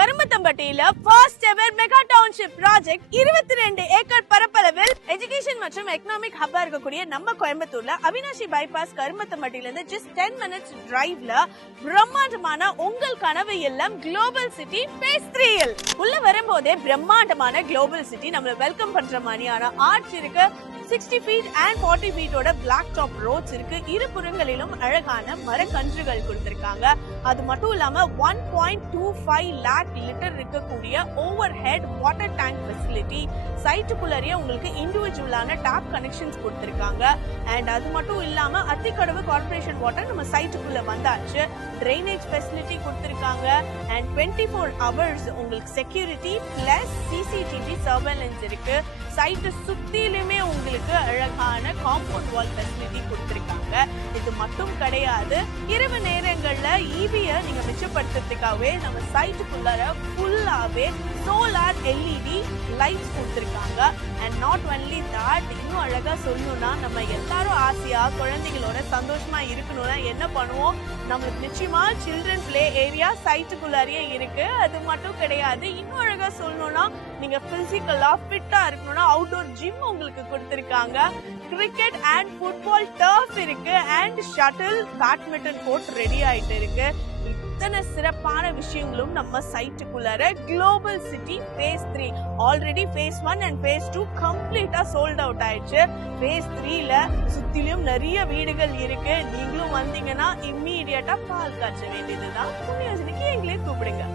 கரும்பத்தம்பட்டியில first ever mega township project 22 acre பரப்பளவில் education மற்றும் economic ஹப்பா இருக்கக்கூடிய நம்ம கோயம்புத்தூர்ல அவினாஷி பைபாஸ் கரும்பத்தம்பட்டியில இருந்து ஜஸ்ட் 10 மினிட்ஸ் டிரைவ்ல பிரம்மாண்டமான உங்கள் கனவு இல்லம் குளோபல் சிட்டி ஃபேஸ் 3 உள்ள வரும்போதே பிரம்மாண்டமான குளோபல் சிட்டி நம்மள வெல்கம் பண்ற மாதிரியான ஆர்ச் இருக்கு. 60 feet and 40 feet ஓட பிளாக் டாப் ரோட்ஸ் இருக்கு. இருபுறங்களிலும் அழகான மரக்கன்றுகள் கொடுத்திருக்காங்க. அது மட்டும் இல்லாம 1.25 lakh லிட்டர் இருக்கக்கூடிய overhead water tank facility. சைட்டுக்குள்ளேயே உங்களுக்கு இண்டிவிஜுவலான டேப் கனெக்ஷன்ஸ் கொடுத்திருக்காங்க. அண்ட் அது மட்டும் இல்லாம அத்திக்கடவு கார்பரேஷன் வாட்டர் நம்ம சைட்டுக்குள்ள வந்தாச்சு. ட்ரைனேஜ் ஃபெசிலிட்டி கொடுத்திருக்காங்க. அண்ட் 24 hours உங்களுக்கு செக்யூரிட்டி பிளஸ் சிசிடிவி சர்வேலன்ஸ் இருக்கு. சைட்டு சுத்திலுமே உங்களுக்கு அழகான காம்பவுண்ட் வால் ஃபெசிலிட்டி கொடுத்திருக்காங்க. இது மட்டும் கிடையாது, இரவு நேரங்கள்ல ஈவியை நீங்க மிச்சப்படுத்துறதுக்காகவே நம்ம சைட்டுக்குள்ளார ஃபுல்லாவே சோலார் எல்இடி லைட்ஸ் கொடுத்திருக்காங்க. அண்ட் நாட் ஒன்லி தட், இன்னும் அழகா சொல்லணும்னா நம்ம எல்லாரும் ஆசையா குழந்தைகளோட சந்தோஷமா இருக்கணும்னா என்ன பண்ணுவோம், நம்மளுக்கு நிச்சயமா சில்ட்ரன் பிளே ஏரியா சைட்டுக்குள்ளாரியே இருக்கு. அது மட்டும் கிடையாது, இன்னும் அழகா சொல்லணும்னா நீங்க பிசிக்கலா ஃபிட்டா இருக்கணும்னா அவுட்டோர் ஜிம் உங்களுக்கு கொடுத்திருக்காங்க. கிரிக்கெட் அண்ட் ஃபுட்பால் டர்ஃப் இருக்கு. And shuttle badminton court ready ஆயிட்டு இருக்கு. இத்தனை சிறப்பான விஷயங்களும் நம்ம சைட்டுக்குள்ளார global city phase 3 already phase 1 and phase 2 கம்ப்ளீட்டா சோல்ட் அவுட் ஆயிடுச்சு. ஃபேஸ் 3ல சுத்திலும் நிறைய வீடுகள் இருக்கு. நீங்களும் வந்தீங்கன்னா இம்மீடியட்டா பால் காய்ச்ச வேண்டியதுதான். எங்களே கூப்பிடுங்க.